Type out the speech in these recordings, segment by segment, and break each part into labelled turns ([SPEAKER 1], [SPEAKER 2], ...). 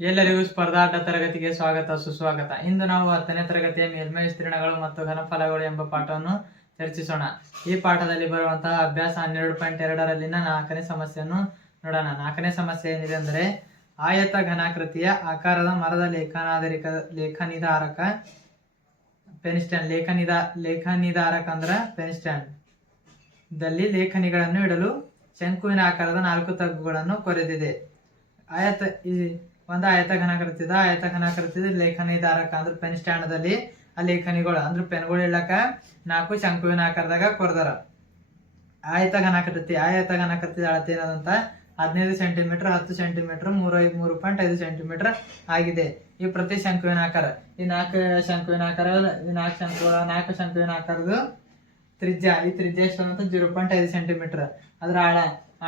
[SPEAKER 1] ಎಲ್ಲರಿಗೂ ಸ್ಪರ್ಧಾಟ ತರಗತಿಗೆ ಸ್ವಾಗತ, ಸುಸ್ವಾಗತ. ಇಂದು ನಾವು ಹತ್ತನೇ ತರಗತಿಯ ಮೇಲ್ಮೈ ವಿಸ್ತೀರ್ಣಗಳು ಮತ್ತು ಘನಫಲಗಳು ಎಂಬ ಪಾಠವನ್ನು ಚರ್ಚಿಸೋಣ. ಈ ಪಾಠದಲ್ಲಿ ಬರುವಂತಹ ಅಭ್ಯಾಸ ಹನ್ನೆರಡು ಪಾಯಿಂಟ್ ಎರಡರಲ್ಲಿನ ನಾಲ್ಕನೇ ಸಮಸ್ಯೆಯನ್ನು ನೋಡೋಣ. ನಾಲ್ಕನೇ ಸಮಸ್ಯೆ ಏನಿದೆ ಅಂದರೆ, ಆಯತ ಘನಾಕೃತಿಯ ಆಕಾರದ ಮರದ ಲೇಖನಾಧಾರಿಕ ಲೇಖನಿಧಾರಕ ಪೆನಿಸ್ಟ್ಯಾಂಡ್ ಲೇಖನಿದಾ ಲೇಖನಿಧಾರಕ ಅಂದ್ರೆ ಪೆನ್ ಸ್ಟ್ಯಾಂಡ್ ದಲ್ಲಿ ಲೇಖನಿಗಳನ್ನು ಇಡಲು ಶಂಕುವಿನ ಆಕಾರದ ನಾಲ್ಕು ತಗ್ಗುಗಳನ್ನು ಕೊರೆದಿದೆ. ಆಯತ, ಈ ಒಂದು ಆಯತ ಘನಾಕೃತಿದ ಆಯತ ಘನಾಕೃತಿದ ಲೇಖನಿ ಧಾರಕ ಅಂದ್ರೆ ಪೆನ್ ಸ್ಟ್ಯಾಂಡ್ದಲ್ಲಿ ಆ ಲೇಖನಿಗಳು, ಅಂದ್ರೆ ಪೆನ್ಗಳು ಇಡಲಕ್ಕ ನಾಲ್ಕು ಶಂಕುವಿನ ಆಕಾರದಾಗ ಕೊರ್ದಾರ. ಆಯತ ಘನಾಕೃತಿ ಆಯತ ಘನಾಕೃತಿದ ಅಳತೆ ಏನದಂತ? ಹದಿನೈದು ಸೆಂಟಿಮೀಟರ್ ಹತ್ತು ಸೆಂಟಿಮೀಟರ್ ಮೂರು ಮೂರು ಪಾಯಿಂಟ್ ಐದು ಸೆಂಟಿಮೀಟರ್ ಆಗಿದೆ. ಈ ಪ್ರತಿ ಶಂಕುವಿನ ಆಕಾರ, ಈ ನಾಲ್ಕು ಶಂಕುವಿನ ಆಕಾರ ಈ ನಾಲ್ಕು ಶಂಕು ನಾಲ್ಕು ಶಂಕುವಿನ ಆಕಾರದ ತ್ರಿಜ್ಯ, ಈ ತ್ರಿಜ್ಯ ಎಷ್ಟಂತ ಜೀರೋ ಪಾಯಿಂಟ್ ಐದು ಸೆಂಟಿಮೀಟರ್ ಅದರ ಆಳ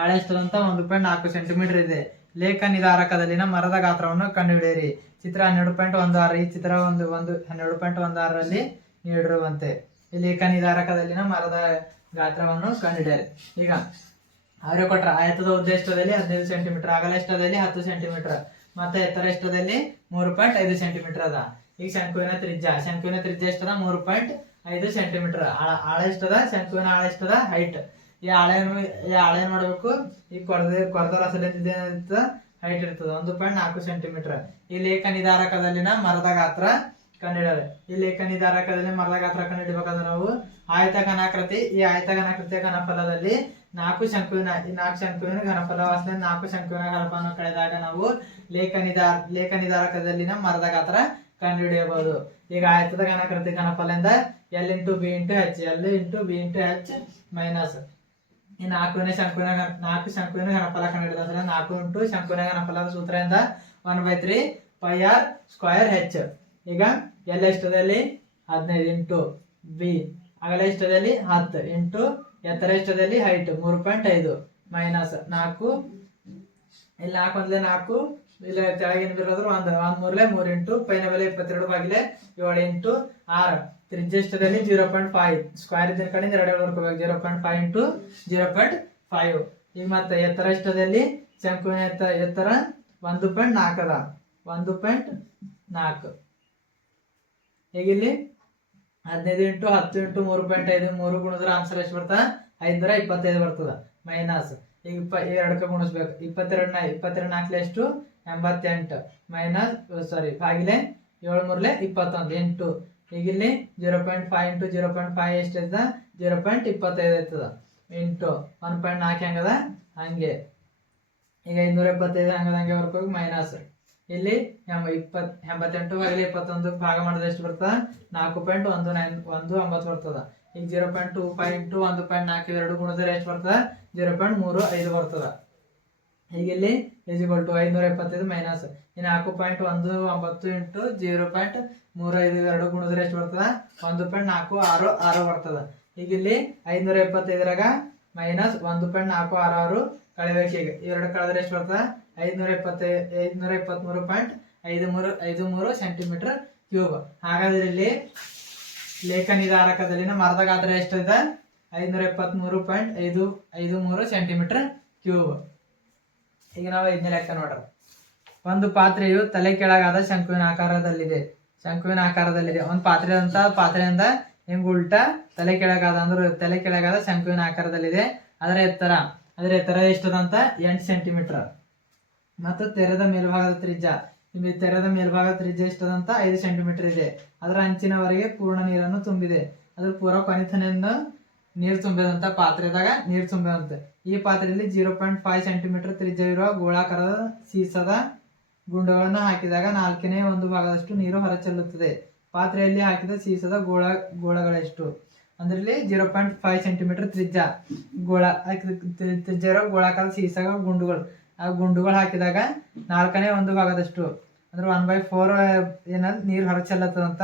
[SPEAKER 1] ಆಳ ಎಷ್ಟಂತ ಒಂದು ಪಾಯಿಂಟ್ ನಾಲ್ಕು ಸೆಂಟಿಮೀಟರ್ ಇದೆ. ಲೇಖ ನಿಧಾರಕದಲ್ಲಿನ ಮರದ ಗಾತ್ರವನ್ನು ಕಂಡುಹಿಡಿಯಿರಿ. ಚಿತ್ರ ಹನ್ನೆರಡು ಪಾಯಿಂಟ್ ಒಂದು ಆರು ಈ ಚಿತ್ರ ಒಂದು ಒಂದು ಹನ್ನೆರಡು ಪಾಯಿಂಟ್ ಒಂದು ಆರರಲ್ಲಿ ನೀಡಿರುವಂತೆ. ಈ ಲೇಖ ನಿಧಾರಕದಲ್ಲಿನ ಮರದ ಗಾತ್ರವನ್ನು ಕಂಡುಹಿಡಿಯಿರಿ. ಈಗ ಅವರೇ ಕೊಟ್ರ ಆಯತದ ಉದ್ದ ಎಷ್ಟದಲ್ಲಿ? ಹದಿನೈದು ಸೆಂಟಿಮೀಟರ್. ಅಗಲ ಹತ್ತು ಸೆಂಟಿಮೀಟರ್. ಮತ್ತೆ ಎತ್ತರ ಎಷ್ಟದಲ್ಲಿ? ಮೂರು ಪಾಯಿಂಟ್ ಐದು ಸೆಂಟಿಮೀಟರ್ ಅದ. ಈಗ ಶಂಕುವಿನ ತ್ರಿಜ್ಯ. ಶಂಕುವಿನ ತ್ರಿಜ್ಯ ಎಷ್ಟದ? ಮೂರು ಪಾಯಿಂಟ್ ಐದು ಸೆಂಟಿಮೀಟರ್. ಆಳ ಎಷ್ಟದ? ಶಂಕುವಿನ ಆಳ ಎಷ್ಟದ? ಹೈಟ್. ಈ ಆಳೆನು ಈ ಆಳೆ ನೋಡಬೇಕು. ಈ ಕೊರದ ಕೊರದ ರಸಲಿಂದ ಹೈಟ್ ಇರ್ತದ. ಒಂದು ಪಾಯಿಂಟ್ ನಾಲ್ಕು ಸೆಂಟಿಮೀಟರ್ ಈ ಲೇಖ ನಿಧಾರಕದಲ್ಲಿನ ಮರದ ಗಾತ್ರ ಕಂಡುಹಿಡಿಯೋದು ಈ ಲೇಖ ನಿಧಾರಕದಲ್ಲಿ ಮರದ ಗಾತ್ರ ಕಂಡಿಡಬೇಕಾದ್ರೆ ನಾವು ಆಯತ ಘನಾಕೃತಿ, ಈ ಆಯತ ಘನಾಕೃತಿಯ ಘನಫಲದಲ್ಲಿ ನಾಲ್ಕು ಶಂಕುವಿನ ಈ ನಾಲ್ಕು ಶಂಕುವಿನ ಘನಫಲ ವಾಸನೆ, ನಾಲ್ಕು ಶಂಕುವಿನ ಘನಫಲವನ್ನು ಕಳೆದಾಗ ನಾವು ಲೇಖ ನಿಧಾರ, ಲೇಖ ನಿಧಾರಕದಲ್ಲಿನ ಮರದ ಗಾತ್ರ ಕಂಡುಹಿಡಿಯಬಹುದು. ಈಗ ಆಯತದ ಘನಾಕೃತಿ ಘನಫಲದಿಂದ L into B into H L into B into H minus. ಈ ನಾಲ್ಕುನೇ ಶಂಕುನ ನಾಲ್ಕು ಶಂಕುವಿನ ಘನಫಲ ಕಂಡುಹಿಡಿದ್ರೆ ನಾಲ್ಕು ಇಂಟು ಶಂಕುವಿನ ಘನಫಲದ ಸೂತ್ರದಿಂದ one by three pi R square H ಈಗ ಎಲ್ ಎಷ್ಟದಲ್ಲಿ? ಹದಿನೈದು ಇಂಟು ಬಿ ಅಗಲ ಇಷ್ಟದಲ್ಲಿ ಹತ್ತು ಇಂಟು ಎತ್ತರ ಇಷ್ಟದಲ್ಲಿ ಹೈಟ್ ಮೂರು ಪಾಯಿಂಟ್ ಐದು ಮೈನಸ್ ನಾಲ್ಕು. ಇಲ್ಲಿ ನಾಲ್ಕು ಒಂದ್ಲೆ ನಾಲ್ಕು. ಇಲ್ಲ ಕೆಳಗಿನ ಬಿರೋದ್ರು ಒಂದು, ಒಂದ್ ಮೂರ್ಲೆ ಮೂರು ಇಂಟು ಪೈನ ಬೆಲೆ ಇಪ್ಪತ್ತೆರಡು ಬಾಗಿಲೆ ಏಳು ಇಂಟು ಆರು. ತ್ರಿಜ್ಯಷ್ಟದಲ್ಲಿ ಜೀರೋ ಪಾಯಿಂಟ್ ಫೈವ್ ಸ್ಕ್ವೇರ್ ಇದ್ದ ಕಡೆಯಿಂದ ಎರಡು ಬರ್ಕೋಬೇಕು zero point five into zero point five ಈಗ ಮತ್ತೆ ಎತ್ತರ ಇಷ್ಟದಲ್ಲಿ ಶಂಕುವಿನ ಎತ್ತ, ಎತ್ತರ ಒಂದು ಪಾಯಿಂಟ್ ನಾಲ್ಕು ಅದ. ಒಂದು ಪಾಯಿಂಟ್ ನಾಲ್ಕು. ಈಗ ಇಲ್ಲಿ ಹದಿನೈದು ಇಂಟು ಹತ್ತು ಇಂಟು ಮೂರು ಪಾಯಿಂಟ್ ಐದು, ಮೂರು ಗುಣಿದ್ರೆ ಆನ್ಸರ್ ಎಷ್ಟು ಬರ್ತದೆ? ಐದರ ಇಪ್ಪತ್ತೈದು ಬರ್ತದೆ. ಮೈನಸ್ ಈಗ ಇಪ್ಪ ಎರಡಕ್ಕೆ ಗುಣಿಸ್ಬೇಕು. ಇಪ್ಪತ್ತೆರಡನ ಇಪ್ಪತ್ತೆರಡು ನಾಲ್ಕಲೆ ಎಷ್ಟು? ಎಂಬತ್ತೆಂಟು. ಮೈನಸ್ ಸಾರಿ ಬಾಗಿಲೆ ಏಳು ಮೂರಲೆ ಇಪ್ಪತ್ತೊಂದು. ಎಂಟು. ಈಗ ಇಲ್ಲಿ zero point five into zero point five ಎಷ್ಟು ಐತದ ಜೀರೋ ಪಾಯಿಂಟ್ ಇಪ್ಪತ್ತೈದು ಐತದ ಇಂಟು ಒನ್ ಪಾಯಿಂಟ್ ನಾಲ್ಕು ಹೆಂಗದ? ಹಂಗೆ. ಈಗ ಐನೂರ ಇಪ್ಪತ್ತೈದು ಹಂಗದ ಹಂಗೆ ಹೋಗಿ ಮೈನಸ್ ಇಲ್ಲಿ ಎಂಬ ಇಪ್ಪತ್, ಎಂಬತ್ತೆಂಟು ಆಗಲಿ ಇಪ್ಪತ್ತೊಂದು ಭಾಗ ಮಾಡಿದ್ರೆ ಎಷ್ಟು ಬರ್ತದ? ನಾಲ್ಕು ಪಾಯಿಂಟ್ ಒಂದು ನೈನ್, ಒಂದು ಒಂಬತ್ತು ಬರ್ತದ. ಈಗ ಜೀರೋ ಪಾಯಿಂಟ್ ಟೂ ಪಾಯಿಂಟ್ ಒಂದು ಪಾಯಿಂಟ್ ನಾಲ್ಕು ಎರಡು ಗುಣದ ಎಷ್ಟು ಬರ್ತದ? ಜೀರೋ ಪಾಯಿಂಟ್ ಮೂರು ಐದು ಬರ್ತದ. ಈಗ ಇಲ್ಲಿ ಇಜಿಕ್ವಲ್ ಟು ಐನೂರ ಎಪ್ಪತ್ತೈದು ಮೈನಸ್ ಇನ್ನು ನಾಲ್ಕು ಪಾಯಿಂಟ್ ಒಂದು ಒಂಬತ್ತು ಇಂಟು ಜೀರೋ ಪಾಯಿಂಟ್ ಮೂರು ಐದು ಎರಡು ಗುಣಿದ್ರೆ ಎಷ್ಟು ಬರ್ತದ? ಒಂದು ಪಾಯಿಂಟ್ ನಾಲ್ಕು ಆರು ಆರು ಬರ್ತದ. ಈಗ ಇಲ್ಲಿ ಐನೂರ ಇಪ್ಪತ್ತೈದರಾಗ ಮೈನಸ್ ಒಂದು ಪಾಯಿಂಟ್ ನಾಲ್ಕು ಆರು ಆರು ಕಳಿಬೇಕು ಈಗ. ಎರಡು ಕಳೆದ್ರೆ ಎಷ್ಟು ಬರ್ತದೆ? ಐದುನೂರ ಎಪ್ಪತ್ತೈದು ಐದುನೂರ ಇಪ್ಪತ್ತ್ಮೂರು ಪಾಯಿಂಟ್ ಐದು ಮೂರು ಐದು ಮೂರು ಸೆಂಟಿಮೀಟರ್ ಕ್ಯೂಬ್ ಹಾಗಾದ್ರೆ ಇಲ್ಲಿ ಲೇಖ ನಿಧಾರಕದಲ್ಲಿನ ಮರದ ಗಾತ್ರ ಎಷ್ಟಿದೆ? ಐದುನೂರ ಇಪ್ಪತ್ತ್ಮೂರು ಪಾಯಿಂಟ್ ಐದು ಐದು ಮೂರು ಸೆಂಟಿಮೀಟರ್ ಕ್ಯೂಬ್ ಈಗ ನಾವು ಇದನ್ನ ಲೆಕ್ಕ ನೋಡ್ರಿ ಒಂದು ಪಾತ್ರೆಯು ತಲೆ ಕೆಳಗಾದ ಶಂಕುವಿನ ಆಕಾರದಲ್ಲಿದೆ. ಶಂಕುವಿನ ಆಕಾರದಲ್ಲಿದೆ. ಒಂದು ಪಾತ್ರೆ ಅಂತ ಪಾತ್ರೆಯಿಂದ ಹಿಂಗ್ ಉಲ್ಟಾ? ತಲೆ ಕೆಳಗಾದ ಅಂದ್ರೆ ತಲೆ ಕೆಳಗಾದ ಶಂಕುವಿನ ಆಕಾರದಲ್ಲಿದೆ. ಅದರ ಎತ್ತರ ಅದರ ಎತ್ತರ ಎಷ್ಟದಂತ? ಎಂಟು ಸೆಂಟಿಮೀಟರ್. ಮತ್ತು ತೆರೆದ ಮೇಲ್ಭಾಗದ ತ್ರಿಜ್ಯ ಇಲ್ಲಿ ತೆರೆದ ಮೇಲ್ಭಾಗದ ತ್ರಿಜ್ಯ ಎಷ್ಟದಂತ? ಐದು ಸೆಂಟಿಮೀಟರ್ ಇದೆ. ಅದರ ಅಂಚಿನವರೆಗೆ ಪೂರ್ಣ ನೀರನ್ನು ತುಂಬಿದೆ. ಅದರ ಪೂರ ಕೊನೆತನಿಂದ ನೀರು ತುಂಬಿದಂತ ಪಾತ್ರೆದಾಗ ನೀರು ತುಂಬಿದಂತೆ. ಈ ಪಾತ್ರೆಯಲ್ಲಿ ಜೀರೋ ಪಾಯಿಂಟ್ ಫೈವ್ ಸೆಂಟಿಮೀಟರ್ ತ್ರಿಜ್ಯವಿರುವ ಗೋಳಾಕಾರದ ಸೀಸದ ಗುಂಡುಗಳನ್ನು ಹಾಕಿದಾಗ ನಾಲ್ಕನೇ ಒಂದು ಭಾಗದಷ್ಟು ನೀರು ಹೊರಚೆಲ್ಲುತ್ತದೆ. ಪಾತ್ರೆಯಲ್ಲಿ ಹಾಕಿದ ಸೀಸದ ಗೋಳ, ಗೋಳಗಳೆಷ್ಟು? ಅಂದ್ರಲ್ಲಿ ಜೀರೋ ಪಾಯಿಂಟ್ ಫೈವ್ ಸೆಂಟಿಮೀಟರ್ ತ್ರಿಜ್ಯ ಗೋಳ ತ್ರಿಜ್ಯ ಇರೋ ಗೋಳಾಕಾರದ ಸೀಸದ ಗುಂಡುಗಳು. ಆ ಗುಂಡುಗಳು ಹಾಕಿದಾಗ ನಾಲ್ಕನೇ ಒಂದು ಭಾಗದಷ್ಟು? ಅಂದ್ರೆ ಒನ್ ಬೈ ಫೋರ್ ಏನಂತ ನೀರು ಹೊರಚೆಲ್ಲತ್ತದಂತ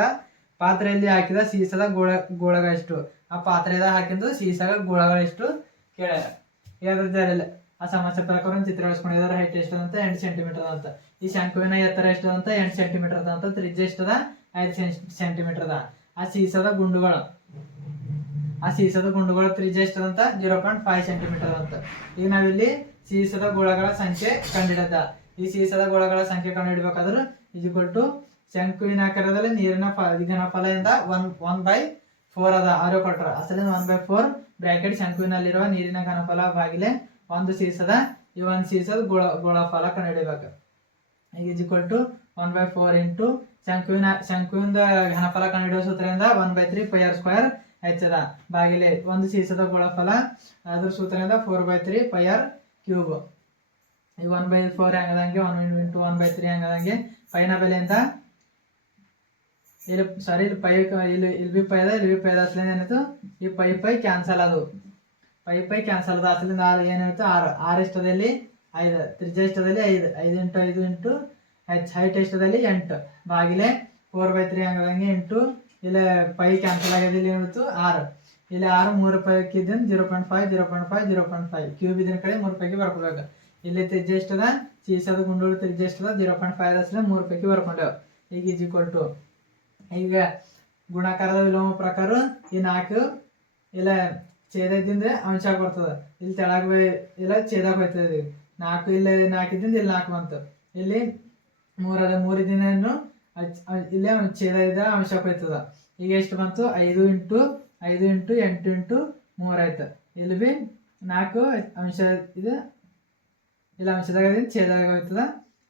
[SPEAKER 1] ಪಾತ್ರೆಯಲ್ಲಿ ಹಾಕಿದ ಸೀಸದ ಗೋಳ, ಗೋಳಗಳೆಷ್ಟು? ಆ ಪಾತ್ರೆದಾಗ ಹಾಕಿದ್ದು ಸೀಸಾಗ ಗೋಳಗಳಿಷ್ಟು ಕೇಳ್ಯಾರ ಯಾವ್ದ್ರಲ್ಲ ಆ ಸಮಸ್ಯೆ ಪ್ರಕಾರ ಒಂದು ಚಿತ್ರ ಇಳಿಸ್ಕೊಂಡಿದ್ದಾರೆ ಹೈಟ್ ಎಷ್ಟು ಅಂತ ಎಂಟು ಸೆಂಟಿಮೀಟರ್ ಅಂತ ಈ ಶಂಕುವಿನ ಎತ್ತರ ಎಷ್ಟು ಅಂತ ಎಂಟು ಸೆಂಟಿಮೀಟರ್ ಅಂತ ತ್ರಿಜ್ಯ ಎಷ್ಟದ, ಐದು ಸೆಂಟಿಮೀಟರ್ ಅದ ಆ ಸೀಸದ ಗುಂಡುಗಳು. ಆ ಸೀಸದ ಗುಂಡುಗಳ ತ್ರಿಜ್ಯ ಎಷ್ಟದಂತ ಜೀರೋ ಪಾಯಿಂಟ್ ಫೈವ್ ಸೆಂಟಿಮೀಟರ್ ಅಂತ ಈಗ ನಾವಿಲ್ಲಿ ಸೀಸದ ಗೋಳಗಳ ಸಂಖ್ಯೆ ಕಂಡಿಡದ. ಈ ಸೀಸದ ಗೋಳಗಳ ಸಂಖ್ಯೆ ಕಂಡುಹಿಡಬೇಕಾದ್ರೆ ಈಕ್ವಲ್ ಕೊಟ್ಟು ಶಂಕುವಿನ ಆಕಾರದಲ್ಲಿ ನೀರಿನ ಘನಫಲದಿಂದ ಒನ್ ಒನ್ ಬೈ ಫೋರ್ ಅದ ಆರು ಕೊಟ್ರ. ಅಸಲಿಂದ ಒನ್ ಬೈ ಫೋರ್ ಬ್ರಾಕೆಟ್ ಶಂಕುವಿನಲ್ಲಿರುವ ನೀರಿನ ಘನಫಲ ಬಾಗಿಲೆ ಒಂದು ಸೀಸದ ಈ ಒಂದು ಸೀಸದ ಗುಳ, ಗುಳಫಲ ಕಂಡುಹಿಡಿಬೇಕು. ಈಗ is equal to one by four into ಶಂಕುವಿನ, ಶಂಕುವಿಂದ ಘನಫಲ ಕಂಡುಹಿಡಿಯೋ ಸೂತ್ರದಿಂದ one by three pi R square ಹೆಚ್ಚದ ಬಾಗಿಲೆ ಒಂದು ಸೀಸದ ಗುಣಫಲ ಅದ್ರ ಸೂತ್ರದಿಂದ four by three pi R cube ಈಗ one by four ಹೆಂಗದಂಗೆ one into one by three ಹೆಂಗದಂಗೆ ಪೈನ ಬೆಲೆಯಿಂದ ಇಲ್ಲಿ ಸಾರಿ ಇಲ್ಲಿ ಪೈ ಇಲ್ಲಿ ಇಲ್ಲಿ ಬಿ ಪೈ ಅದ, ಇಲ್ಲಿ ಬಿ ಪೈ ಅದ ಅಸಲಿಂದ ಏನಾಯ್ತು? ಈ ಪೈ ಪೈ ಕ್ಯಾನ್ಸಲ್ ಅದು. ಪೈ ಪೈ ಕ್ಯಾನ್ಸಲ್ ಅದ ಅಸಲಿಂದ ಆರು ಏನಾಯ್ತು? ಆರು. ಆರು ಇಷ್ಟದಲ್ಲಿ ಐದು. ತ್ರಿಜ್ಯ ಇಷ್ಟದಲ್ಲಿ ಐದು. ಐದು ಇಂಟು ಐದು ಇಂಟು ಹೆಚ್ ಹೈಟ್ ಇಷ್ಟದಲ್ಲಿ ಎಂಟು. ಬಾಗಿಲೆ ಫೋರ್ ಬೈ ತ್ರೀ ಹಂಗದಂಗೆ ಇಂಟು, ಇಲ್ಲ ಪೈ ಕ್ಯಾನ್ಸಲ್ ಆಗಿದೆ ಇಲ್ಲಿ ಏನಿತ್ತು ಆರು. ಇಲ್ಲಿ ಆರು ಮೂರು ರೂಪಾಯಿ ಇದ್ದಿಂದ zero point five zero point five zero point five cube ಇದ್ರ ಕಡೆ ಮೂರು ಪೈಕಿ ಬರ್ಕೊಬೇಕು ಇಲ್ಲಿ ತ್ರಿಜ್ಯ ಎಷ್ಟದ? ಚೀಸದ ಗುಂಡೂರು ತ್ರಿಜ್ಯ ಎಷ್ಟದ? ಜೀರೋ ಪಾಯಿಂಟ್ ಫೈವ್ ಅಸಲ ಮೂರು ಪೈಕಿ ಬರ್ಕೊಂಡೆವು. ಈಗ ಈಸ್ ಈಕ್ವಲ್ ಟು ಈಗ ಗುಣಾಕಾರದ ವಿಲೋಮ ಪ್ರಕಾರ ಈ ನಾಲ್ಕು ಇಲ್ಲ ಛೇದದಿಂದ ಅಂಶ ಬರ್ತದ. ಇಲ್ಲಿ ತೆಳಗ ಇಲ್ಲ ಛೇದ ಹೋಯ್ತದೆ. ನಾಲ್ಕು ಇಲ್ಲ ಇದ್ದಿಂದ ಇಲ್ಲಿ ನಾಲ್ಕು ಬಂತು. ಇಲ್ಲಿ ಮೂರದ ಮೂರಿದಿಂದ ಏನು ಅಚ್- ಇಲ್ಲೇ ಇದ್ದ ಅಂಶ ಹೋಯ್ತದ ಈಗ ಎಷ್ಟು ಬಂತು? ಐದು ಇಂಟು ಐದು ಇಂಟು ಎಂಟು ಇಂಟು ಮೂರಾಯ್ತು ಇಲ್ಲಿ ಬಿ ನಾಲ್ಕು ಅಂಶ ಇದು, ಇಲ್ಲ ಅಂಶದಾಗ ಛೇದಾಗ ಹೋಯ್ತದ.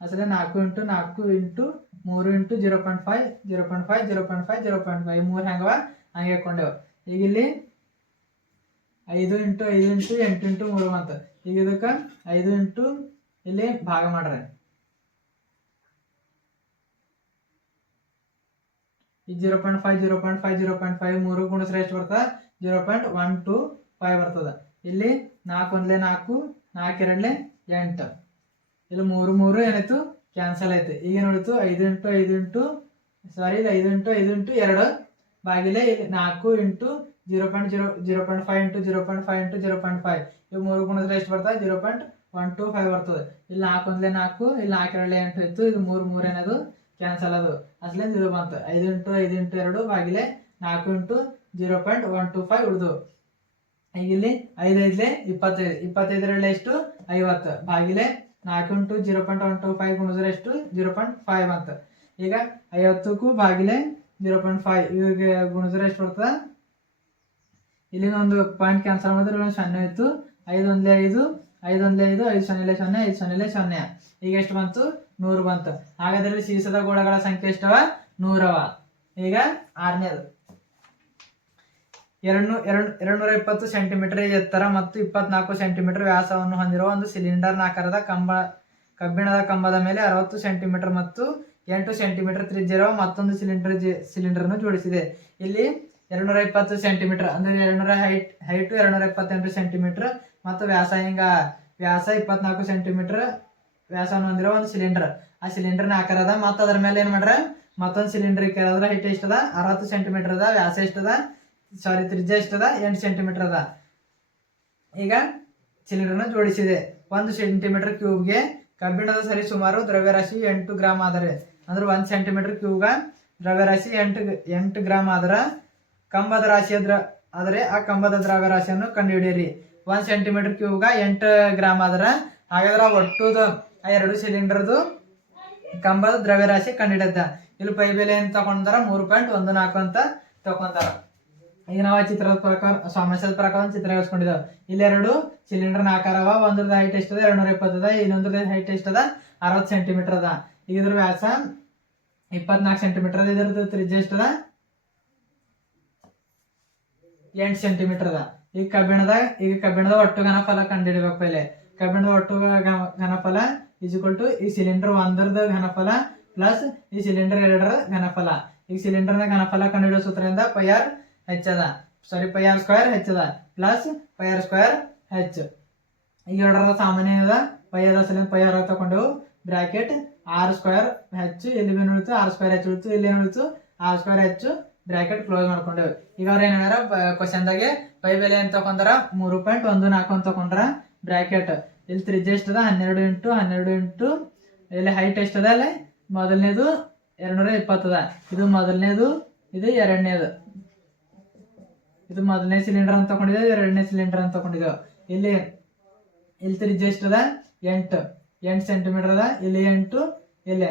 [SPEAKER 1] ಅಸಲ ನಾಲ್ಕು ಇಂಟು ನಾಲ್ಕು ಇಂಟು ಮೂರು into zero point five, zero point five, zero point five, zero point five. ಮೂರು ಹೆಂಗವ ಹಂಗೆ ಹಾಕೊಂಡೆವು. ಈಗ ಇಲ್ಲಿ ಐದು ಇಂಟು ಐದು ಇಂಟು ಎಂಟು ಇಂಟು ಮೂರು ಅಂತ ಈಗ ಇದಕ್ಕೆ ಐದು ಇಂಟು ಇಲ್ಲಿ ಭಾಗ ಮಾಡ್ರೆ. ಈ zero point five, zero point five, zero point five ಮೂರು ಗುಣಿಸ್ರೆ ಎಷ್ಟು ಬರ್ತದೆ? Zero point one two five ಬರ್ತದ. ಇಲ್ಲಿ ನಾಲ್ಕು ಒಂದ್ಲೆ ನಾಲ್ಕು ನಾಲ್ಕು ಎರಡ್ಲೆ ಎಂಟು. ಇಲ್ಲಿ ಮೂರು ಮೂರು ಏನಾಯ್ತು? ಕ್ಯಾನ್ಸಲ್ ಆಯ್ತು. ಈಗ ನೋಡಿತು ಐದು ಇಂಟು ಐದು ಇಂಟು ಸಾರಿ ಇದು ಐದು ಇಂಟು ಐದು ಇಂಟು ಎರಡು. ಬಾಗಿಲೆ ನಾಲ್ಕು into zero point zero zero point five into zero point five into zero point five. ಇವು ಮೂರು ಗುಣದ್ರೆ ಎಷ್ಟು ಬರ್ತದೆ? Zero point one two five ಬರ್ತದೆ. ಇಲ್ಲಿ ನಾಲ್ಕು ಒಂದ್ಲೆ ನಾಲ್ಕು, ಇಲ್ಲಿ ನಾಲ್ಕು ಎರಡಲೆ ಎಂಟು ಇತ್ತು. ಇದು ಮೂರು ಮೂರು ಏನದು ಕ್ಯಾನ್ಸಲ್ ಅದು. ಅಸಲಿಂದ ಇದು ಬಂತು. ಐದು ಇಂಟು ಐದು ಇಂಟು ಎರಡು, ಬಾಗಿಲೆ ನಾಲ್ಕು into zero point one two five ಉಳಿದು. ಈಗ ಇಲ್ಲಿ ಐದು ಐದ್ಲೆ ಇಪ್ಪತ್ತೈದು. ಇಪ್ಪತ್ತೈದರಲ್ಲಿ ಎಷ್ಟು? ಐವತ್ತು. ಬಾಗಿಲೆ ನಾಲ್ಕು into zero point one two five ಗುಣಿಸಿದ್ರೆ ಎಷ್ಟು? ಜೀರೋ ಪಾಯಿಂಟ್ ಫೈವ್ ಅಂತ. ಈಗ ಐವತ್ತಕ್ಕೂ ಬಾಗಿಲೆ ಜೀರೋ ಪಾಯಿಂಟ್ ಫೈವ್ ಇವಾಗ ಗುಣಿಸಿದ್ರೆ ಎಷ್ಟು ಬರ್ತದೆ? ಇಲ್ಲಿನ ಒಂದು ಪಾಯಿಂಟ್ ಕ್ಯಾನ್ಸಲ್ ಮಾಡಿದ್ರೆ ಒಂದು ಸೊನ್ನೆ ಇತ್ತು ಐದು ಒಂದ್ಲೆ ಐದು ಐದು ಒಂದೇ ಐದು ಐದು ಸೊನ್ನೆಲೆ ಸೊನ್ನೆ, ಐದು ಸೊನ್ನೆಲೆ ಸೊನ್ನೆ. ಈಗ ಎಷ್ಟು ಬಂತು? ನೂರು ಬಂತು. ಹಾಗಾದ್ರೆ ಸೀಸದ ಗೋಳಗಳ ಸಂಖ್ಯೆ ಎಷ್ಟವ? ನೂರವ. ಈಗ ಆರನೇದು. ಎರಡು ಎರಡು ನೂರ ಇಪ್ಪತ್ತು ಸೆಂಟಿಮೀಟರ್ ಎತ್ತರ ಮತ್ತು ಇಪ್ಪತ್ನಾಲ್ಕು ಸೆಂಟಿಮೀಟರ್ ವ್ಯಾಸವನ್ನು ಹೊಂದಿರುವ ಒಂದು ಸಿಲಿಂಡರ್ ಆಕಾರದ ಕಂಬ, ಕಬ್ಬಿಣದ ಕಂಬದ ಮೇಲೆ ಅರವತ್ತು ಸೆಂಟಿಮೀಟರ್ ಮತ್ತು ಎಂಟು ಸೆಂಟಿಮೀಟರ್ ತ್ರಿಜ್ಯವಿರುವ ಮತ್ತೊಂದು ಸಿಲಿಂಡರ್ ಸಿಲಿಂಡರ್ನು ಜೋಡಿಸಿದೆ. ಇಲ್ಲಿ ಎರಡ್ನೂರ ಇಪ್ಪತ್ತು ಸೆಂಟಿಮೀಟರ್, ಅಂದ್ರೆ ಎರಡ್ನೂರ ಹೈಟ್, ಹೈಟು ಎರಡ್ನೂರ ಇಪ್ಪತ್ತೆಂಟು ಸೆಂಟಿಮೀಟರ್ ಮತ್ತು ವ್ಯಾಸ ಹಿಂಗ, ವ್ಯಾಸ ಇಪ್ಪತ್ನಾಲ್ಕು ಸೆಂಟಿಮೀಟರ್ ವ್ಯಾಸವನ್ನು ಹೊಂದಿರೋ ಒಂದು ಸಿಲಿಂಡರ್. ಆ ಸಿಲಿಂಡರ್ನ ಆಕಾರದ ಮತ್ತು ಅದರ ಮೇಲೆ ಏನ್ ಮಾಡ್ರ? ಮತ್ತೊಂದು ಸಿಲಿಂಡರ್ ಹೈಟ್ ಹೈಟ್ ಎಷ್ಟದ? ಅರವತ್ತು ಸೆಂಟಿಮೀಟರ್ ಅದ, ವ್ಯಾಸ ಎಷ್ಟದ? ಸಾರಿ ತ್ರಿಜ್ಯ ಎಷ್ಟದ ಎಂಟು ಸೆಂಟಿಮೀಟರ್ ಅದ. ಈಗ ಸಿಲಿಂಡರ್ನ ಜೋಡಿಸಿದೆ. ಒಂದು ಸೆಂಟಿಮೀಟರ್ ಕ್ಯೂಬ್ಗೆ ಕಬ್ಬಿಣದ ಸರಿ ಸುಮಾರು ದ್ರವ್ಯರಾಶಿ ಎಂಟು ಗ್ರಾಮ್ ಆದರೆ, ಅಂದ್ರೆ ಒಂದು ಸೆಂಟಿಮೀಟರ್ ಕ್ಯೂಬ್ಗ ದ್ರವ್ಯರಾಶಿ ಎಂಟು ಎಂಟು ಗ್ರಾಮ್ ಆದ್ರೆ ಕಂಬದ ರಾಶಿಯ ದ್ರ ಆದರೆ ಆ ಕಂಬದ ದ್ರವ್ಯರಾಶಿಯನ್ನು ಕಂಡುಹಿಡಿಯಿರಿ. ಒಂದು ಸೆಂಟಿಮೀಟರ್ ಕ್ಯೂಬ್ಗ ಎಂಟು ಗ್ರಾಮ್ ಆದ್ರೆ ಹಾಗಾದ್ರೆ ಒಟ್ಟುದು ಆ ಎರಡು ಸಿಲಿಂಡರ್ದು ಕಂಬದ ದ್ರವ್ಯರಾಶಿ ಕಂಡುಹಿಡಿದ. ಇಲ್ಲಿ ಪೈ ಬೆಲೆ ಅಂತ ತಗೊಂಡಾರ? ಮೂರು ಪಾಯಿಂಟ್ ಒಂದು ನಾಲ್ಕು ಅಂತ ತಗೊಂತಾರ ಈಗ ನಾವು ಆ ಚಿತ್ರದ ಪ್ರಕಾರ ಸಮಸ್ಯೆದ ಪ್ರಕಾರ ಒಂದು ಚಿತ್ರ ಎರಡು ಸಿಲಿಂಡರ್ನ ಆಕಾರ ಅವ ಒಂದ್ರದ ಹೈಟ್ ಎಷ್ಟದ ಎರಡ್ನೂರ ಇಪ್ಪತ್ತದ ಇನ್ನೊಂದ್ರದ ಹೈಟ್ ಎಷ್ಟದ ಅರವತ್ತು ಸೆಂಟಿಮೀಟರ್ ಅದ. ಈಗ ಇದ್ರ ವ್ಯಾಸ ಇಪ್ಪತ್ನಾಲ್ಕು ಸೆಂಟಿಮೀಟರ್ ಅದ, ಇದ್ರದ್ದು ತ್ರಿಜ್ಯ ಎಷ್ಟದ ಎಂಟು ಸೆಂಟಿಮೀಟರ್ ಅದ. ಈಗ ಕಬ್ಬಿಣದ ಈಗ ಕಬ್ಬಿಣದ ಒಟ್ಟು ಘನಫಲ ಕಂಡುಹಿಡಬೇಕು ಪೈಲೆ. ಕಬ್ಬಿಣದ ಒಟ್ಟು ಘನಫಲ ಇಸ್ಕೊಲ್ ಟು ಈ ಸಿಲಿಂಡರ್ ಒಂದರದ ಘನಫಲ ಪ್ಲಸ್ ಈ ಸಿಲಿಂಡರ್ ಎರಡರ ಘನಫಲ. ಈಗ ಸಿಲಿಂಡರ್ನ ಘನಫಲ ಕಂಡುಹಿಡಿಯೋ ಸೂತ್ರದಿಂದ ಪೈ ಆರ್ ಹೆಚ್ಚದ. Sorry pi R square ಹೆಚ್ಚದ. Plus pi R square H. ಈಗ ಎರಡರ ಸಾಮಾನ್ಯ ಅದ ಪೈ ಅದ ಸಲ ಪೈ ಆರ್ ತಗೊಂಡೆವು ಬ್ರಾಕೆಟ್ ಆರ್ ಸ್ಕ್ವೇರ್ ಹೆಚ್ಚು. ಇಲ್ಲಿ ಏನು ಉಳಿತು ಆರ್ ಸ್ಕ್ವೇರ್ ಹೆಚ್ಚು ಉಳಿತು. ಇಲ್ಲಿ ಏನು ಉಳಿತು R square H. Bracket close ಮಾಡ್ಕೊಂಡೆವು ಈಗ ಅವ್ರು ಏನ್ ಹೇಳ್ಯಾರ? ಕ್ವಶನ್ದಾಗೆ ಪೈ ಬೆಲೆ ಅಂತ ತಗೊಂಡ್ರ? ಮೂರು ಪಾಯಿಂಟ್ ಒಂದು ನಾಲ್ಕು ಅಂತ ತಗೊಂಡ್ರ ಬ್ರಾಕೆಟ್ ಇಲ್ಲಿ ತ್ರಿಜ್ಯ ಎಷ್ಟದ? ಹನ್ನೆರಡು ಇಂಟು ಹನ್ನೆರಡು ಇಂಟು ಇಲ್ಲಿ ಹೈಟ್ ಎಷ್ಟದ ಅಲ್ಲಿ? ಮೊದಲನೇದು ಎರಡ್ನೂರ ಇಪ್ಪತ್ತದ. ಇದು ಮೊದಲನೇದು, ಇದು ಎರಡನೇದು. ಇದು ಮೊದಲನೇ ಸಿಲಿಂಡರ್ ಅಂತ ತಗೊಂಡಿದ್ದೇವೆ, ಎರಡನೇ ಸಿಲಿಂಡರ್ ಅಂತ ತಗೊಂಡಿದ್ದೇವೆ. ಇಲ್ಲಿ ಇಲ್ಲಿ ತ್ರಿಜ್ಯ ಎಷ್ಟದ ಎಂಟು. ಎಂಟು ಸೆಂಟಿಮೀಟರ್ ಅದ, ಇಲ್ಲಿ ಎಂಟು, ಇಲ್ಲಿ.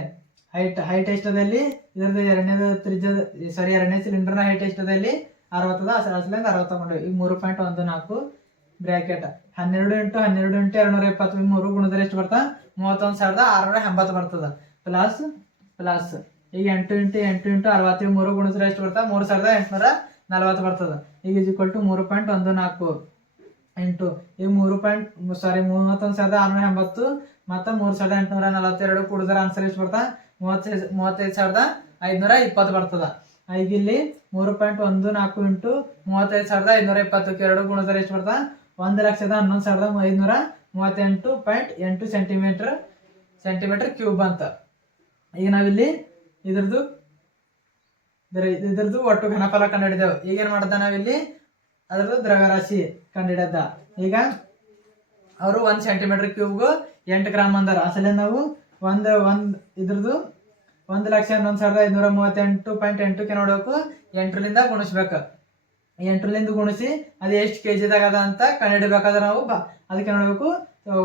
[SPEAKER 1] ಹೈಟ್ ಹೈಟ್ ಎಷ್ಟದಲ್ಲಿ ಇದ್ರದ್ದು ಎರಡನೇದು ತ್ರಿಜ್ಯ ಸಾರಿ ಎರಡನೇ ಸಿಲಿಂಡರ್ನ ಹೈಟ್ ಎಷ್ಟು ಅರವತ್ತದ ಅಸಲಿಂದ ಅರವತ್ತು ತಗೊಂಡು ಈಗ ಮೂರು ಪಾಯಿಂಟ್ ಒಂದು ನಾಲ್ಕು ಬ್ರ್ಯಾಕೆಟ್ ಹನ್ನೆರಡು ಇಂಟು ಹನ್ನೆರಡು ಇಂಟು ಎರಡ್ನೂರ ಇಪ್ಪತ್ತು ಮೂರು ಗುಣದ್ರೆ ಎಷ್ಟು ಬರ್ತಾ? ಮೂವತ್ತೊಂದು ಸಾವಿರದ ಆರುನೂರ ಎಂಬತ್ತು ಬರ್ತದ. ಪ್ಲಸ್ ಪ್ಲಸ್ ಈಗ ಎಂಟು ಇಂಟು ಎಂಟು ಇಂಟು ಅರವತ್ತು ಮೂರು ಗುಣಿಸಿದ್ರೆ ಎಷ್ಟು ಬರ್ತಾ? ಮೂರು ಸಾವಿರದ ಎಂಟುನೂರ ನಲವತ್ತು ಬರ್ತದ. ಈಗ ಇಸ್ ಈಕ್ವಲ್ ಟು ಮೂರು ಪಾಯಿಂಟ್ ಒಂದು ನಾಲ್ಕು. ಎಂಟು. ಈಗ ಮೂರು ಪಾಯಿಂಟ್ ಸಾರಿ ಮೂವತ್ತೊಂದು ಸಾವಿರದ ಆರುನೂರ ಎಂಬತ್ತು ಮತ್ತು ಮೂರು ಸಾವಿರದ ಎಂಟುನೂರ ನಲವತ್ತೆರಡು ಕುಡಿದ್ರೆ ಆನ್ಸರ್ ಎಷ್ಟು ಬರ್ತದೆ? ಮೂವತ್ತೈದು ಮೂವತ್ತೈದು ಸಾವಿರದ ಐದುನೂರ ಇಪ್ಪತ್ತು ಬರ್ತದ. ಈಗ ಇಲ್ಲಿ ಮೂರು ಪಾಯಿಂಟ್ ಒಂದು ನಾಲ್ಕು ಇಂಟು ಮೂವತ್ತೈದು ಸಾವಿರದ ಐದುನೂರ ಇಪ್ಪತ್ತಕ್ಕೆ ಎರಡು ಕೂಡಿದ್ರೆ ಎಷ್ಟು ಬರ್ತದೆ? ಒಂದು ಲಕ್ಷದ ಹನ್ನೊಂದು ಸಾವಿರದ ಐದುನೂರ ಮೂವತ್ತೆಂಟು ಪಾಯಿಂಟ್ ಎಂಟು ಸೆಂಟಿಮೀಟರ್ ಸೆಂಟಿಮೀಟರ್ ಕ್ಯೂಬ್ ಅಂತ. ಈಗ ನಾವಿಲ್ಲಿ ಇದ್ರದ್ದು ಇದ್ರ ಇದ್ರದ್ದು ಒಟ್ಟು ಘನಫಲ ಕಂಡುಹಿಡಿದೆವು. ಈಗ ಏನು ಮಾಡ್ದ ನಾವಿಲ್ಲಿ? ಅದರದ್ದು ದ್ರವ್ಯರಾಶಿ ಕಂಡುಹಿಡಿದ. ಈಗ ಅವರು ಒಂದು ಸೆಂಟಿಮೀಟರ್ ಕ್ಯೂಬ್ಗೂ ಎಂಟು ಗ್ರಾಮ್ ಅಂದಾರ. ಅಸಲೇ ನಾವು ಒಂದು ಒಂದು ಇದ್ರದ್ದು ಒಂದು ಲಕ್ಷ ಹನ್ನೊಂದು ಸಾವಿರದ ಐದುನೂರ ಮೂವತ್ತೆಂಟು ಪಾಯಿಂಟ್ ಎಂಟಕ್ಕೆ ನೋಡಬೇಕು. ಎಂಟರಿಂದ ಗುಣಿಸ್ಬೇಕು. ಎಂಟರಿಂದ ಗುಣಿಸಿ ಅದು ಎಷ್ಟು ಕೆ ಜಿದಾಗ ಅದ ಅಂತ ಕಂಡುಹಿಡಬೇಕಾದ್ರೆ ನಾವು ಬ ಅದಕ್ಕೆ ನೋಡಬೇಕು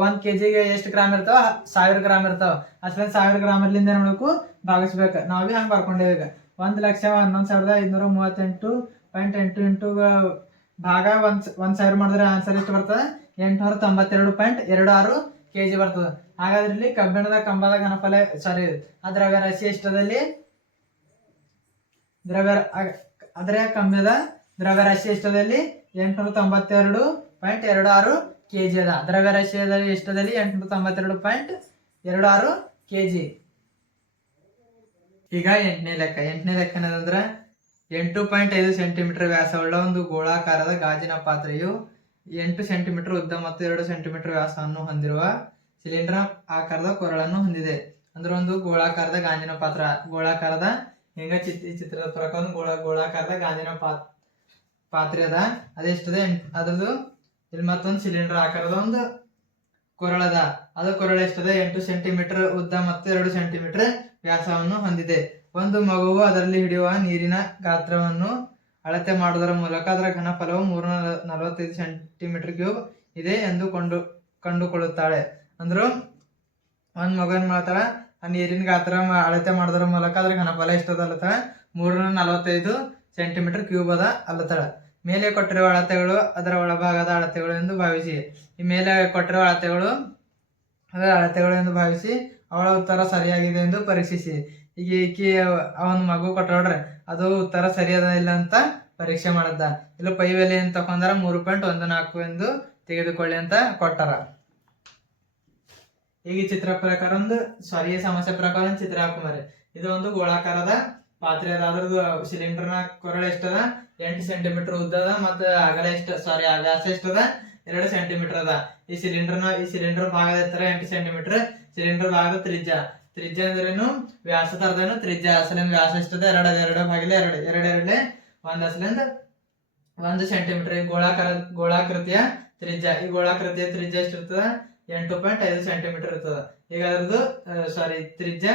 [SPEAKER 1] ಒಂದು ಕೆ ಜಿಗೆ ಎಷ್ಟು ಗ್ರಾಮ್ ಇರ್ತಾವ ಸಾವಿರ ಗ್ರಾಮ್ ಇರ್ತಾವ. ಅಸಲ ಸಾವಿರ ಗ್ರಾಮರ್ಲಿಂದ ನೋಡ್ಬೇಕು ಭಾಗಿಸ್ಬೇಕು. ನಾವು ಭೀ ಹಂಗೆ ಬರ್ಕೊಂಡೇವೆ ಈಗ. ಒಂದು ಲಕ್ಷ ಹನ್ನೊಂದು ಸಾವಿರದ ಐದುನೂರ ಮೂವತ್ತೆಂಟು ಪಾಯಿಂಟ್ ಎಂಟು ಎಂಟು ಭಾಗ ಒಂದು ಒಂದು ಸಾವಿರ ಮಾಡಿದ್ರೆ ಆನ್ಸರ್ ಎಷ್ಟು ಬರ್ತದೆ? ಎಂಟುನೂರ ತೊಂಬತ್ತೆರಡು ಪಾಯಿಂಟ್ ಎರಡು ಆರು ಕೆ ಜಿ ಬರ್ತದೆ. ಹಾಗಾದ್ರೆ ಇಲ್ಲಿ ಕಬ್ಬಿಣದ ಕಂಬದ ಘನಫಲ ಸಾರಿ ಅದರ ರಾಶಿ ಎಷ್ಟದಲ್ಲಿ? ದ್ರವ್ಯ ಅದರ ಕಂಬದ ದ್ರವ್ಯರಾಶಿ ಎಷ್ಟದಲ್ಲಿ? ಎಂಟುನೂರ ತೊಂಬತ್ತೆರಡು ಪಾಯಿಂಟ್ ಎರಡು ಆರು ಕೆ ಜಿ ಅದ ದ್ರವ್ಯರಾಶಿಯಲ್ಲಿ ಎಷ್ಟದಲ್ಲಿ? ಎಂಟುನೂರ ತೊಂಬತ್ತೆರಡು ಪಾಯಿಂಟ್ ಎರಡು ಆರು ಕೆ ಜಿ ಈಗ ಎಂಟನೇ ಲೆಕ್ಕ. ಎಂಟನೇ ಲೆಕ್ಕ ಏನದಂದ್ರೆ ಎಂಟು ಪಾಯಿಂಟ್ ಐದು ಸೆಂಟಿಮೀಟರ್ ವ್ಯಾಸವುಳ್ಳ ಒಂದು ಗೋಳಾಕಾರದ ಗಾಜಿನ ಪಾತ್ರೆಯು ಎಂಟು ಸೆಂಟಿಮೀಟರ್ ಉದ್ದ ಮತ್ತು ಎರಡು ಸೆಂಟಿಮೀಟರ್ ವ್ಯಾಸವನ್ನು ಹೊಂದಿರುವ ಸಿಲಿಂಡರ್ ಆಕಾರದ ಕೊರಳನ್ನು ಹೊಂದಿದೆ. ಅಂದ್ರೆ ಒಂದು ಗೋಳಾಕಾರದ ಗಾಜಿನ ಪಾತ್ರ. ಗೋಳಾಕಾರದ ಹಿಂಗ ಚಿತ್ ಚಿತ್ರದ ಪ್ರಕಾರ ಒಂದು ಗೋಳ ಗೋಳಾಕಾರದ ಗಾಜಿನ ಪಾತ್ ಪಾತ್ರೆ ಅದ. ಅದೆಷ್ಟದ? ಅದ್ರದ್ದು ಇಲ್ಲಿ ಮತ್ತೊಂದು ಸಿಲಿಂಡರ್ ಆಕಾರದ ಒಂದು ಕೊರಳದ. ಅದು ಕೊರಳ ಎಷ್ಟದೆ ಎಂಟು ಸೆಂಟಿಮೀಟರ್ ಉದ್ದ ಮತ್ತು ಎರಡು ಸೆಂಟಿಮೀಟರ್ ವ್ಯಾಸವನ್ನು ಹೊಂದಿದೆ. ಒಂದು ಮಗುವು ಅದರಲ್ಲಿ ಹಿಡಿಯುವ ನೀರಿನ ಗಾತ್ರವನ್ನು ಅಳತೆ ಮಾಡುವುದರ ಮೂಲಕ ಅದರ ಘನಫಲವು ಮೂರು ನಲವತ್ತೈದು ಸೆಂಟಿಮೀಟರ್ ಕ್ಯೂಬ್ ಇದೆ ಎಂದು ಕಂಡು, ಕಂಡುಕೊಳ್ಳುತ್ತಾಳೆ. ಅಂದ್ರು, ಒಂದು ಮಗು ಏನ್ ಮಾಡ್ತಾಳ ಆ ನೀರಿನ ಗಾತ್ರ ಅಳತೆ ಮಾಡೋದ್ರ ಮೂಲಕ ಅದ್ರ ಘನಫಲ ಎಷ್ಟದ ಮೂರು ಮೂರ್ನೂರ ನಲವತ್ತೈದು ಸೆಂಟಿಮೀಟರ್ ಕ್ಯೂಬ್ ಅದ ಅಲ್ಲತಾಳ ಮೇಲೆ ಕೊಟ್ಟಿರುವ ಅಳತೆಗಳು ಅದರ ಒಳಭಾಗದ ಅಳತೆಗಳು ಎಂದು ಭಾವಿಸಿ. ಈ ಮೇಲೆ ಕೊಟ್ಟಿರುವ ಅಳತೆಗಳು ಅಳತೆಗಳು ಎಂದು ಭಾವಿಸಿ ಅವಳ ಉತ್ತರ ಸರಿಯಾಗಿದೆ ಎಂದು ಪರೀಕ್ಷಿಸಿ. ಈಗ ಈಕಿ ಅವನ ಮಗು ಕೊಟ್ಟೋಡ್ರೆ ಅದು ಉತ್ತರ ಸರಿಯಾದ ಇಲ್ಲ ಅಂತ ಪರೀಕ್ಷೆ ಮಾಡದ್ದ. ಇಲ್ಲ ಪೈ ಬೆಲೆ ಅಂತ ತಕೊಂಡಾರ ಮೂರು ಪಾಯಿಂಟ್ ಒಂದು ನಾಲ್ಕು ಎಂದು ತೆಗೆದುಕೊಳ್ಳಿ ಅಂತ ಕೊಟ್ಟಾರ. ಈಗ ಚಿತ್ರ ಪ್ರಕಾರ ಒಂದು ಸ್ವರ್ಯ ಸಮಸ್ಯೆ ಪ್ರಕಾರ ಒಂದು ಚಿತ್ರ ಹಾಕೊಂಬರಿ ಇದು ಒಂದು ಗೋಳಾಕಾರದ ಪಾತ್ರೆ ಅದ. ಅದ್ರದ್ದು ಸಿಲಿಂಡರ್ನ ಕೊರಳು ಎಷ್ಟದ? ಎಂಟು ಸೆಂಟಿಮೀಟರ್ ಉದ್ದದ ಮತ್ತು ಅಗಲ ಎಷ್ಟು ಸಾರಿ ಅಗಲ ಎಷ್ಟದ? ಎರಡು ಸೆಂಟಿಮೀಟರ್ ಅದ. ಈ ಸಿಲಿಂಡರ್ನ ಈ ಸಿಲಿಂಡರ್ ಭಾಗದ ಎತ್ತರ ಎಂಟು ಸೆಂಟಿಮೀಟರ್ ಸಿಲಿಂಡರ್ ಭಾಗದ ತ್ರಿಜ್ಯ. ತ್ರಿಜ್ಯ ಅಂದ್ರೇನು? ವ್ಯಾಸ ತರದೇನು ತ್ರಿಜ್ಯ. ಅಸಲಿಂದ ವ್ಯಾಸ ಎಷ್ಟದ? ಎರಡು ಎರಡು ಭಾಗಿಲೆ ಎರಡು. ಎರಡು ಎರಡೇ ಒಂದು ಅಸಲಿಂದ ಒಂದು ಸೆಂಟಿಮೀಟರ್ ಈ ಗೋಳಾಕಾರ ಗೋಳಾಕೃತಿಯ ತ್ರಿಜ್ಯ. ಈ ಗೋಳಾಕೃತಿಯ ತ್ರಿಜ್ಯ ಎಷ್ಟಿರ್ತದ? ಎಂಟು ಪಾಯಿಂಟ್ ಐದು ಸೆಂಟಿಮೀಟರ್ ಇರ್ತದ. ಈಗ ಅದ್ರದ್ದು ಸಾರಿ ತ್ರಿಜ್ಯ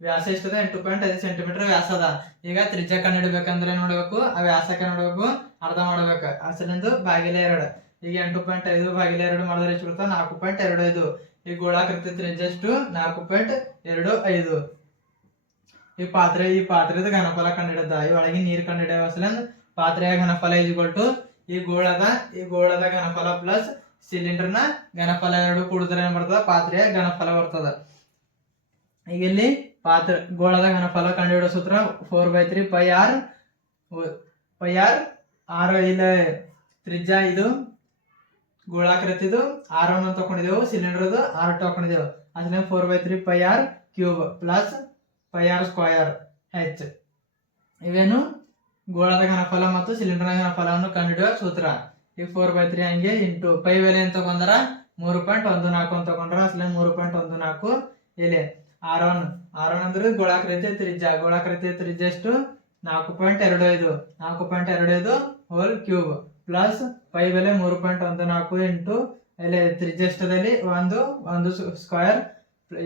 [SPEAKER 1] ವ್ಯಾಸ ಎಷ್ಟದ? ಎಂಟು ಪಾಯಿಂಟ್ ಐದು ಸೆಂಟಿಮೀಟರ್ ವ್ಯಾಸ ಅದ ಈಗ ತ್ರಿಜ್ಯ ಕಂಡುಹಿಡ್ಬೇಕಂದ್ರೆ ನೋಡ್ಬೇಕು. ಆ ವ್ಯಾಸಕ್ಕೆ ನೋಡ್ಬೇಕು. ಅರ್ಧ ಮಾಡ್ಬೇಕು. ಅಸಲಿಂದು ಬಾಗಿಲೆ ಎರಡು. ಈಗ ಎಂಟು ಪಾಯಿಂಟ್ ಐದು ಬಾಗಿಲ ಎರಡು ಮಾಡಿದ್ರೆ ಎಷ್ಟು ಬರ್ತದೆ ನಾಲ್ಕು ಪಾಯಿಂಟ್ ಎರಡು ಐದು. ಈ ಗೋಳಾಕೃತಿ ಜಸ್ಟ್ ನಾಲ್ಕು ಪಾಯಿಂಟ್ ಎರಡು ಐದು. ಈ ಪಾತ್ರೆ, ಈ ಪಾತ್ರೆದ ಘನಫಲ ಕಂಡಿಡದ. ಈ ಒಳಗಿನ ನೀರು ಕಂಡಿಡಿಯೋ ಅಸಲಿಂದ ಪಾತ್ರೆಯ ಘನಫಲ ಇಸ್ ಟು ಈ ಗೋಳದ ಈ ಗೋಳದ ಘನಫಲ ಪ್ಲಸ್ ಸಿಲಿಂಡರ್ನ ಘನಫಲ ಎರಡು ಕೂಡಿದ್ರೆ ಏನ್ ಬರ್ತದ? ಪಾತ್ರೆಯ ಘನಫಲ ಬರ್ತದ. ಈಗ ಇಲ್ಲಿ ಪಾತ್ರೆ, ಗೋಳದ ಘನಫಲ ಕಂಡುಹಿಡೋ ಸೂತ್ರ four by three pi R pi R ಆರು ಇಲ್ಲ ತ್ರಿಜ್ಯ ಇದು ಗೋಳಾಕೃತಿದು ಆರ್ ಒನ್ ತಗೊಂಡಿದ್ದೆವು ಸಿಲಿಂಡರ್ದು ಆರ್ ತಗೊಂಡಿದ್ದೆವು. ಅದನ್ನ four by three pi R cube plus pi R square H ಇವೇನು? ಗೋಳದ ಘನಫಲ ಮತ್ತು ಸಿಲಿಂಡರ್ ಘನಫಲವನ್ನು ಕಂಡುಹಿಡಿಯುವ ಸೂತ್ರ. ಈ ಫೋರ್ ಬೈ ತ್ರೀ ಹಂಗೆ ಇಂಟು ಪೈ ಬೆಲೆ ಅಂತ ತಗೊಂಡ್ರ? ಮೂರು ಪಾಯಿಂಟ್ ಒಂದು ನಾಲ್ಕು ಅಂತ ತಗೊಂಡ್ರ. ಅಸಲ ಮೂರು ಪಾಯಿಂಟ್ ಒಂದು ನಾಲ್ಕು ಎಲೆ ಆರ್ ಒನ್ ಆರ್ ಒನ್ ಅಂದ್ರೆ ಗೋಳಾಕೃತಿಯ ತ್ರಿಜ್ಯ. ಗೋಳಾಕೃತಿಯ ತ್ರಿಜ್ಯ ಎಷ್ಟು? ನಾಲ್ಕು ಪಾಯಿಂಟ್ ಎರಡು ಐದು. ನಾಲ್ಕು ಪಾಯಿಂಟ್ ಎರಡು ಐದು ಹೋಲ್ ಕ್ಯೂಬ್ ಪ್ಲಸ್ ಪೈ ಬೆಲೆ ಮೂರು ಪಾಯಿಂಟ್ ಒಂದು ನಾಲ್ಕು ಇಂಟು ಎಲೆ ತ್ರಿಜ್ಯ ಎಷ್ಟದಲ್ಲಿ ಒಂದು ಒಂದು ಸ್ಕ್ವೇರ್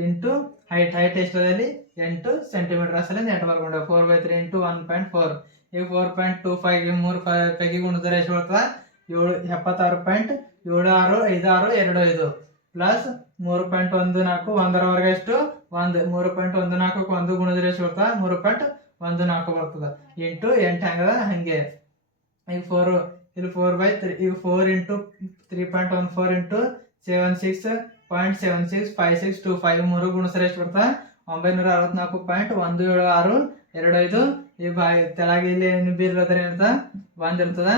[SPEAKER 1] ಇಂಟು ಹೈಟ್ ಹೈಟ್ ಎಷ್ಟದಲ್ಲಿ ಎಂಟು ಸೆಂಟಿಮೀಟರ್ ಅಸಲಿ ಎಂಟು ಬರ್ಕೊಂಡು four by three into one point four ಈಗ ಫೋರ್ ಪಾಯಿಂಟ್ ಟು ಫೈವ್ ಮೂರು ಫೈ ಪೈಕಿ ಎಷ್ಟು ಬರ್ತದೆ ಏಳು, ಎಪ್ಪತ್ತಾರು ಪಾಯಿಂಟ್ ಏಳು ಆರು, ಐದು ಆರು, ಎರಡು ಐದು. ಪ್ಲಸ್ ಮೂರು ಪಾಯಿಂಟ್ ಒಂದು ನಾಲ್ಕು, ಒಂದರವರೆಗೆ ಎಷ್ಟು? ಒಂದು. ಮೂರು ಪಾಯಿಂಟ್ ಒಂದು ನಾಲ್ಕು ಒಂದು ಗುಣಿದ್ರೆ ಎಷ್ಟು ಬರ್ತದೆ ಮೂರು ಪಾಯಿಂಟ್ ಒಂದು ನಾಲ್ಕು ಬರ್ತದೆ. ಎಂಟು ಎಂಟು ಹೆಂಗದ ಹಂಗೆ. ಈಗ ಫೋರ್ ಇಲ್ಲಿ ಫೋರ್ ಬೈ ತ್ರೀ ಈಗ four into three point one four into seven six point seven six five six two five ಮೂರು ಗುಣಸರ ಎಷ್ಟು ಬರ್ತಾ ಒಂಬೈನೂರ ಅರವತ್ನಾಲ್ಕು ಪಾಯಿಂಟ್ ಒಂದು ಏಳು ಆರು ಎರಡು ಐದು. ಈ ಬಾಯಿ ತೆಳಗೆ ಇಲ್ಲಿ ಏನು ಬಿ ಇರೋದ್ರ ಏನಂತ ಬಂದಿರ್ತದ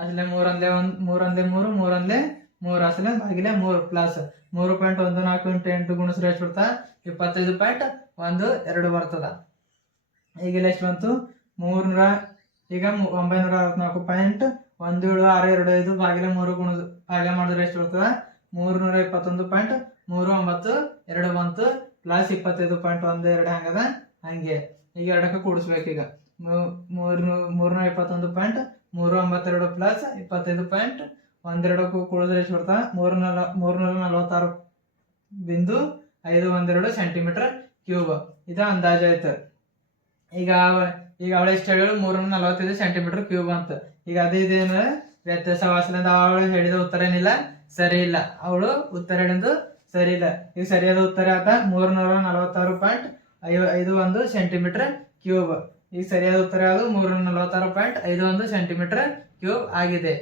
[SPEAKER 1] ಅಸಲೆ ಮೂರೊಂದೇ ಒಂದು ಮೂರೊಂದೇ ಮೂರು ಮೂರೊಂದೇ ಮೂರು, ಅಸಲೆ ಬಾಗಿಲೆ ಮೂರು ಪ್ಲಸ್ ಮೂರು ಪಾಯಿಂಟ್ ಒಂದು ನಾಲ್ಕು ಇಂಟು ಎಂಟು ಗುಣಸರ ಎಷ್ಟು ಬರ್ತಾ ಇಪ್ಪತ್ತೈದು ಪಾಯಿಂಟ್ ಒಂದು ಎರಡು ಬರ್ತದ. ಈಗ ಇಲ್ಲಿ ಎಷ್ಟು ಬಂತು? ಮೂರ್ನೂರ ಈಗ ಒಂಬೈನೂರ ಅರವತ್ನಾಲ್ಕು ಪಾಯಿಂಟ್ ಒಂದು ಏಳು ಆರು ಎರಡು ಐದು ಬಾಗಿಲ ಮೂರು ಗುಣ ಭಾಗ್ಯ ಮಾಡಿದ್ರೆ ಎಷ್ಟು ಮೂರು ನೂರ ಇಪ್ಪತ್ತೊಂದು ಪಾಯಿಂಟ್ ಮೂರು ಒಂಬತ್ತು ಎರಡು ಬಂತು ಪ್ಲಸ್ ಇಪ್ಪತ್ತೈದು ಪಾಯಿಂಟ್ ಒಂದು ಎರಡು ಹಂಗದ? ಹಂಗೆ. ಈಗ ಎರಡಕ್ಕೆ ಕೂಡಿಸ್ಬೇಕೀಗ. ಮೂರು ಮೂರ್ನೂ ಮೂರ್ನೂರ ಇಪ್ಪತ್ತೊಂದು ಪಾಯಿಂಟ್ ಮೂರು ಒಂಬತ್ತೆರಡು ಪ್ಲಸ್ ಇಪ್ಪತ್ತೈದು ಪಾಯಿಂಟ್ ಒಂದೆರಡಕ್ಕೂ ಕೂಡಿದ್ರೆ ಎಷ್ಟು ಬರ್ತಾ ನಲ ಮೂರ್ನೂರ ನಲವತ್ತಾರು ಬಿಂದು ಐದು ಒಂದೆರಡು ಸೆಂಟಿಮೀಟರ್ ಕ್ಯೂಬ್ ಇದು ಅಂದಾಜು ಆಯ್ತು ಈಗ ಈಗ ಅವಳ ಎಷ್ಟು ಹೇಳಿದ್ರು ಮೂರ್ನೂರ ನಲವತ್ತೈದು ಸೆಂಟಿಮೀಟರ್ ಕ್ಯೂಬ್ ಅಂತ. ಈಗ ಅದೇ ಇದೇನು ವ್ಯತ್ಯಾಸ ವಾಸನೆ ಅವಳು ಹೇಳಿದ ಉತ್ತರ ಏನಿಲ್ಲ? ಸರಿ ಇಲ್ಲ. ಅವಳು ಉತ್ತರ ಹೇಳಿದ್ದು ಸರಿ ಇಲ್ಲ. ಈಗ ಸರಿಯಾದ ಉತ್ತರ ಆತ ಮೂರ್ನೂರ ನಲವತ್ತಾರು ಪಾಯಿಂಟ್ ಐವ ಐದು ಒಂದು ಸೆಂಟಿಮೀಟರ್ ಕ್ಯೂಬ್ ಈಗ ಸರಿಯಾದ ಉತ್ತರ ಯಾವುದು? ಮೂರ್ನೂರ ನಲವತ್ತಾರು ಪಾಯಿಂಟ್ ಐದು ಒಂದು ಸೆಂಟಿಮೀಟರ್ ಕ್ಯೂಬ್ ಆಗಿದೆ.